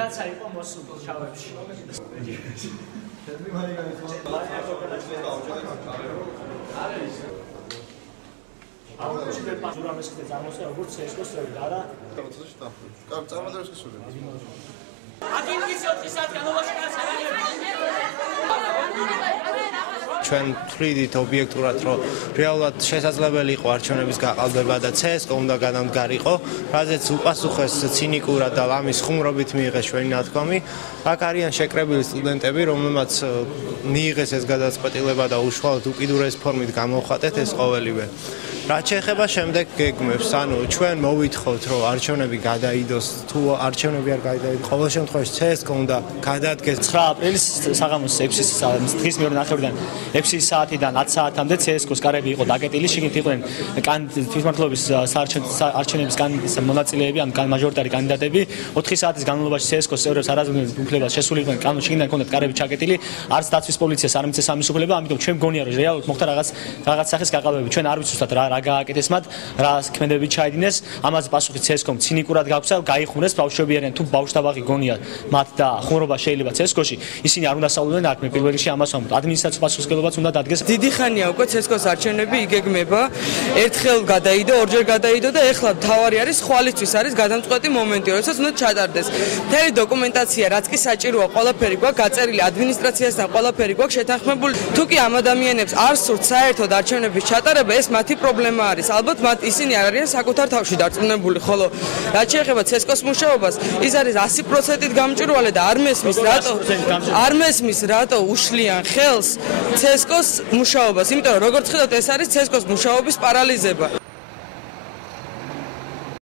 ვიღაცა იყო მოსული ჩავებში. აუჩიდე პაზურამეს ხდე წარმოსა როგორც CS:GO-ს წევრი და არა. წარმოდებს გისურვებ. აგინგის 4 საათი განმავლობაში ჩვენ თვლიდით ობიექტურად, რომ რეალურად შესაძლებელი იყო არჩევნების გაყალბება და CS:GO უნდა განამდგარიყო, რაზეც უპასუხეს ცინიკურად და ლამის ხუმრობით მიიღეს ჩვენი ნათქვამი. აქ არიან შეკრებილი სტუდენტები, რომელმაც მიიღეს ეს გადაწყვეტილება და უშუალოდ უკიდურეს ფორმით გამოვხატეთ ეს ყოველივე. რაც შეეხება შემდეგ გეგმებს, ანუ ჩვენ მოვითხოვთ, რომ არჩევნები გადაიდოს, თუ არჩევნები არ გადაიდოს, ყოველ შემთხვევაში CS:GO უნდა გადადგეს 9 april's საღამოს 6 დღის მეორე ნახევრიდან 6 საათიდან 10 საათამდე CS:GO-ს კარები იყო დაკეტილი, შიგნით იყვნენ თვითმმართველობის არჩევნების მონაწილეები, ან მაჟორიტარი კანდიდატები. 4 საათის განმავლობაში CS:GO-ს წევრებს არაზრუნველად უფლებას შესული იყვნენ, შიგნიდან ჰქონდათ კარები ჩაკეტილი, არც დაცვის პოლიციას არ მიცეს ამის უფლება, ამიტომ ჩვენ მგონია, რომ რეალურად მოხდა რაღაც სახის გაყალბები. ჩვენ არ ვიცოდათ რა გააკეთეს მათ, რა ქმედებები ჩაიდინეს, ამაზე პასუხი CS:GO-მ ცინიკურად გაქვსა, გაიხურეს ბავშვები არიან თუ ბავშვთაბაღი გონია მათ და ხუმრობა შეიძლება CS:GO-ში, ისინი არ უნდა სწავლობდნენ აქ, მე პირველ რიგში ამას ვამბობ. ადმინისტრაციის პასუხისმგებლობაც უნდა დადგეს. დიდი ხანია უკვე CS:GO-ს არჩევნები იგეგმება, ერთხელ გადაიდო, ორჯერ გადაიდო და ეხლა თავარი არის ხვალისთვის არის გადამწყვეტი მომენტი, როდესაც უნდა ჩატარდეს. მთელი დოკუმენტაცია, რაც კი საჭიროა, ყველაფერი გვაქვს გაწერილი ადმინისტრაციასთან, ყველაფერი გვაქვს შეთანხმებული. თუ კი ამ ადამიანებს არ სურთ საერთოდ არჩევნების ჩატარება, ეს მათი პრობლემა არის. ალბათ მათ ისინი არ არიან საკუთარ თავში დარწმუნებული, ხოლო რაც შეეხება CS:GO-ს მუშაობას, ის არის 100%-ით გამჭვირვალე და არ მესმის რატო უშლიან ხელს CS:GO-ს მუშაობას, იმიტომ რომ როგორც ხედავთ, ეს არის CS:GO-ს მუშაობის პარალიზება.